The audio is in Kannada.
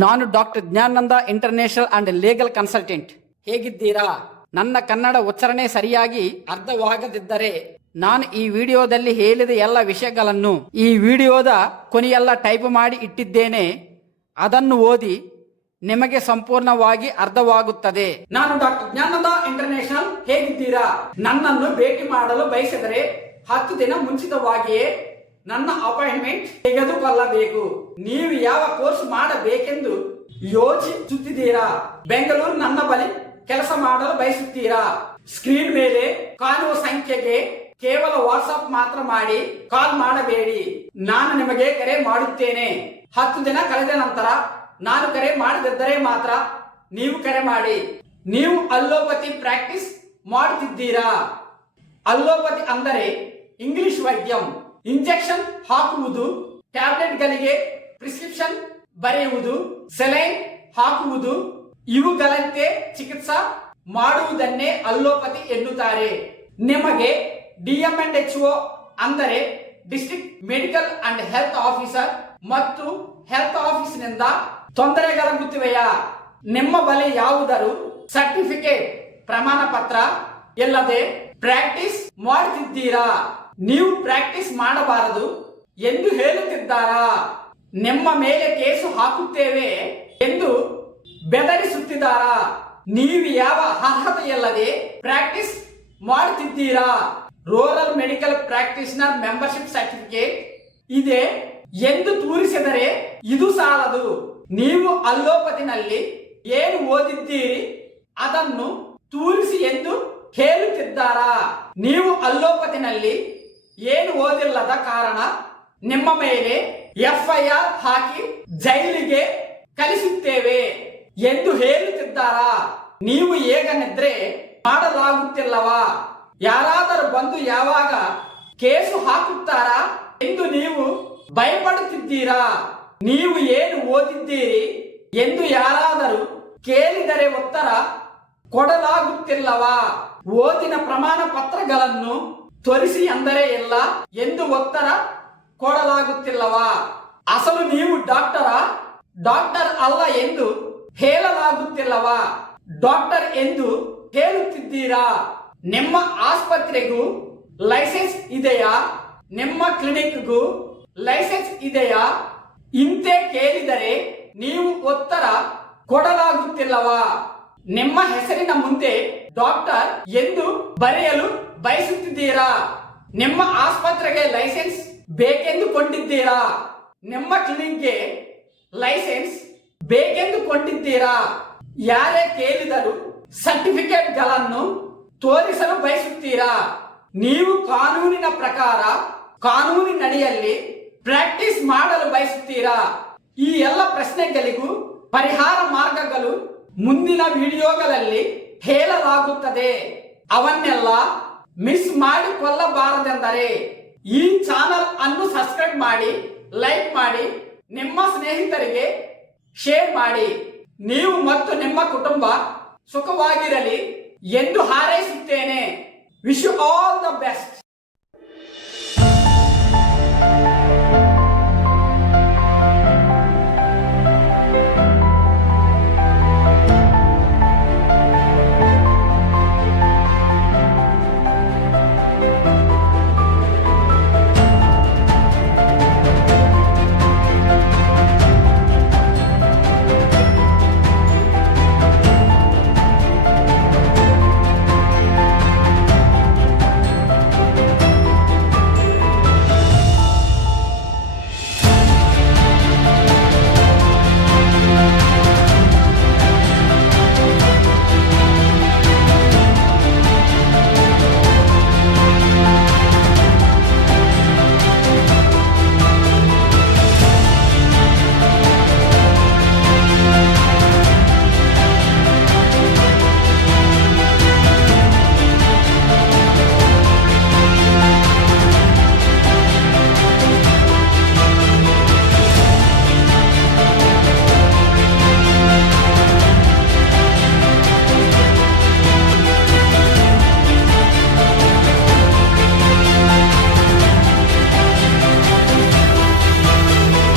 ನಾನು doctor Gnananda international and legal consultant. ಹೇಗಿದ್ದೀರಾ? ನನ್ನ ಕನ್ನಡ ಉಚ್ಚಾರಣೆ ಸರಿಯಾಗಿ ಅರ್ಥವಾಗದಿದ್ದರೆ ನಾನು ಈ ವಿಡಿಯೋದಲ್ಲಿ ಹೇಳಿದ ಎಲ್ಲ ವಿಷಯಗಳನ್ನು ಈ ವಿಡಿಯೋದ ಕೊನೆಯೆಲ್ಲ ಟೈಪ್ ಮಾಡಿ ಇಟ್ಟಿದ್ದೇನೆ. ಅದನ್ನು ಓದಿ ನಿಮಗೆ ಸಂಪೂರ್ಣವಾಗಿ ಅರ್ಥವಾಗುತ್ತದೆ. ನಾನು ಡಾಕ್ಟರ್ ಜ್ಞಾನಂದ ಇಂಟರ್ನ್ಯಾಷನಲ್. ಹೇಗಿದ್ದೀರಾ? ನನ್ನನ್ನು ಭೇಟಿ ಮಾಡಲು ಬಯಸಿದರೆ 10 ದಿನ ಮುಂಚಿತವಾಗಿಯೇ ನನ್ನ ಅಪಾಯಿಂಟ್ಮೆಂಟ್ ತೆಗೆದುಕೊಳ್ಳಬೇಕು. ನೀವು ಯಾವ ಕೋರ್ಸ್ ಮಾಡಬೇಕೆಂದು ಯೋಚಿಸುತ್ತಿದ್ದೀರಾ? ಬೆಂಗಳೂರು ನನ್ನ ಬಳಿ ಕೆಲಸ ಮಾಡಲು ಬಯಸುತ್ತೀರಾ? ಸ್ಕ್ರೀನ್ ಮೇಲೆ ಕಾಣುವ ಸಂಖ್ಯೆಗೆ ಕೇವಲ ವಾಟ್ಸ್ಆಪ್ ಮಾತ್ರ ಮಾಡಿ, ಕಾಲ್ ಮಾಡಬೇಡಿ. ನಾನು ನಿಮಗೆ ಕರೆ ಮಾಡುತ್ತೇನೆ. 10 ದಿನ ಕಳೆದ ನಂತರ ನಾನು ಕರೆ ಮಾಡದಿದ್ದರೆ ಮಾತ್ರ ನೀವು ಕರೆ ಮಾಡಿ. ನೀವು ಅಲ್ಲೋಪತಿ ಪ್ರಾಕ್ಟೀಸ್ ಮಾಡುತ್ತಿದ್ದೀರಾ? ಅಲ್ಲೋಪತಿ ಅಂದರೆ ಇಂಗ್ಲಿಷ್ ವೈದ್ಯಂ. ಇಂಜೆಕ್ಷನ್ ಹಾಕುವುದು, ಟ್ಯಾಬ್ಲೆಟ್ಗಳಿಗೆ ಪ್ರಿಸ್ಕ್ರಿಪ್ಷನ್ ಬರೆಯುವುದು, ಸೆಲೈನ್ ಹಾಕುವುದು, ಇವುಗಳಂತೆ ಚಿಕಿತ್ಸಾ ಮಾಡುವುದನ್ನೇ ಅಲ್ಲೋಪತಿ ಎನ್ನುತ್ತಾರೆ. ನಿಮಗೆ DMHO ಅಂದರೆ district medical and health officer ಮತ್ತು ಹೆಲ್ತ್ ಆಫೀಸ್ನಿಂದ ತೊಂದರೆಗಳಾಗುತ್ತಿವೆಯಾ? ನಿಮ್ಮ ಬಳಿ ಯಾವುದಾದರೂ ಸರ್ಟಿಫಿಕೇಟ್ ಪ್ರಮಾಣ ಪತ್ರ ಇಲ್ಲದೆ ಪ್ರಾಕ್ಟೀಸ್ ಮಾಡುತ್ತಿದ್ದೀರಾ? ನೀವು ಪ್ರಾಕ್ಟೀಸ್ ಮಾಡಬಾರದು ಎಂದು ಹೇಳುತ್ತಿದ್ದಾರಾ? ನಿಮ್ಮ ಮೇಲೆ ಕೇಸು ಹಾಕುತ್ತೇವೆ ಎಂದು ಬೆದರಿಸುತ್ತಿದ್ದಾರಾ? ನೀವು ಯಾವ ಅರ್ಹತೆಯಿಲ್ಲದೆ ಪ್ರಾಕ್ಟೀಸ್ ಮಾಡುತ್ತಿದ್ದೀರಾ? Rural medical practitioner membership certificate ಇದೆ ಎಂದು ತೋರಿಸಿದರೆ ಇದು ಸಾಲದು. ನೀವು ಅಲ್ಲೋಪತಿನಲ್ಲಿ ಏನು ಓದಿದ್ದೀರಿ ಅದನ್ನು ತೋರಿಸಿ ಎಂದು ಹೇಳುತ್ತಿದ್ದಾರಾ? ನೀವು ಅಲ್ಲೋಪತಿನಲ್ಲಿ ಏನು ಓದಿಲ್ಲದ ಕಾರಣ ನಿಮ್ಮ ಮೇಲೆ FIR ಹಾಕಿ ಜೈಲಿಗೆ ಕಳಿಸುತ್ತೇವೆ ಎಂದು ಹೇಳುತ್ತಿದ್ದಾರಾ? ನೀವು ಈಗ ನಿದ್ರೆ ಮಾಡಲಾಗುತ್ತಿಲ್ಲವಾ? ಯಾರಾದರೂ ಬಂದು ಯಾವಾಗ ಕೇಸು ಹಾಕುತ್ತಾರಾ ಎಂದು ನೀವು ಭಯಪಡುತ್ತಿದ್ದೀರಾ? ನೀವು ಏನು ಓದಿದ್ದೀರಿ ಎಂದು ಯಾರಾದರೂ ಕೇಳಿದರೆ ಉತ್ತರ ಕೊಡಲಾಗುತ್ತಿಲ್ಲವಾ? ಓದಿನ ಪ್ರಮಾಣ ಪತ್ರಗಳನ್ನು ತೋರಿಸಿ ಅಂದರೆ ಇಲ್ಲ ಎಂದು ಉತ್ತರ ಕೊಡಲಾಗುತ್ತಿಲ್ಲವಾ? ಅಸಲು ನೀವು ಡಾಕ್ಟರ್ ಅಲ್ಲ ಎಂದು ಹೇಳಲಾಗುತ್ತಿಲ್ಲವಾ? ಡಾಕ್ಟರ್ ಎಂದು ಹೇಳುತ್ತಿದ್ದೀರಾ? ನಿಮ್ಮ ಆಸ್ಪತ್ರೆಗೂ ಲೈಸೆನ್ಸ್ ಇದೆಯಾ? ನಿಮ್ಮ ಕ್ಲಿನಿಕ್ಗೂ ಲೈಸೆನ್ಸ್ ಇದೆಯಾ? ಇಂತೆ ಕೇಳಿದರೆ ನೀವು ಉತ್ತರ ಕೊಡಲಾಗುತ್ತಿಲ್ಲವಾ? ನಿಮ್ಮ ಹೆಸರಿನ ಮುಂದೆ ಡಾಕ್ಟರ್ ಎಂದು ಬರೆಯಲು ಬಯಸುತ್ತಿದ್ದೀರಾ? ನಿಮ್ಮ ಆಸ್ಪತ್ರೆಗೆ ಲೈಸೆನ್ಸ್ ಬೇಕೆಂದುಕೊಂಡಿದ್ದೀರಾ? ನಿಮ್ಮ ಕ್ಲಿನಿಕ್ಗೆ ಲೈಸೆನ್ಸ್ ಬೇಕೆಂದುಕೊಂಡಿದ್ದೀರಾ? ಯಾರೇ ಕೇಳಿದರೂ ಸರ್ಟಿಫಿಕೇಟ್ಗಳನ್ನು ತೋರಿಸಲು ಬಯಸುತ್ತೀರಾ? ನೀವು ಕಾನೂನಿನ ಪ್ರಕಾರ ಕಾನೂನಿನಡಿಯಲ್ಲಿ ಪ್ರಾಕ್ಟೀಸ್ ಮಾಡಲು ಬಯಸುತ್ತೀರಾ? ಈ ಎಲ್ಲ ಪ್ರಶ್ನೆಗಳಿಗೂ ಪರಿಹಾರ ಮಾರ್ಗಗಳು ಮುಂದಿನ ವಿಡಿಯೋಗಳಲ್ಲಿ ಹೇಳಲಾಗುತ್ತದೆ. ಅವನ್ನೆಲ್ಲ ಮಿಸ್ ಮಾಡಿಕೊಳ್ಳಬಾರದೆಂದರೆ ಈ ಚಾನಲ್ ಅನ್ನು ಸಬ್ಸ್ಕ್ರೈಬ್ ಮಾಡಿ, ಲೈಕ್ ಮಾಡಿ, ನಿಮ್ಮ ಸ್ನೇಹಿತರಿಗೆ ಶೇರ್ ಮಾಡಿ. ನೀವು ಮತ್ತು ನಿಮ್ಮ ಕುಟುಂಬ ಸುಖವಾಗಿರಲಿ ಎಂದು ಹಾರೈಸುತ್ತೇನೆ. Wish you all the best.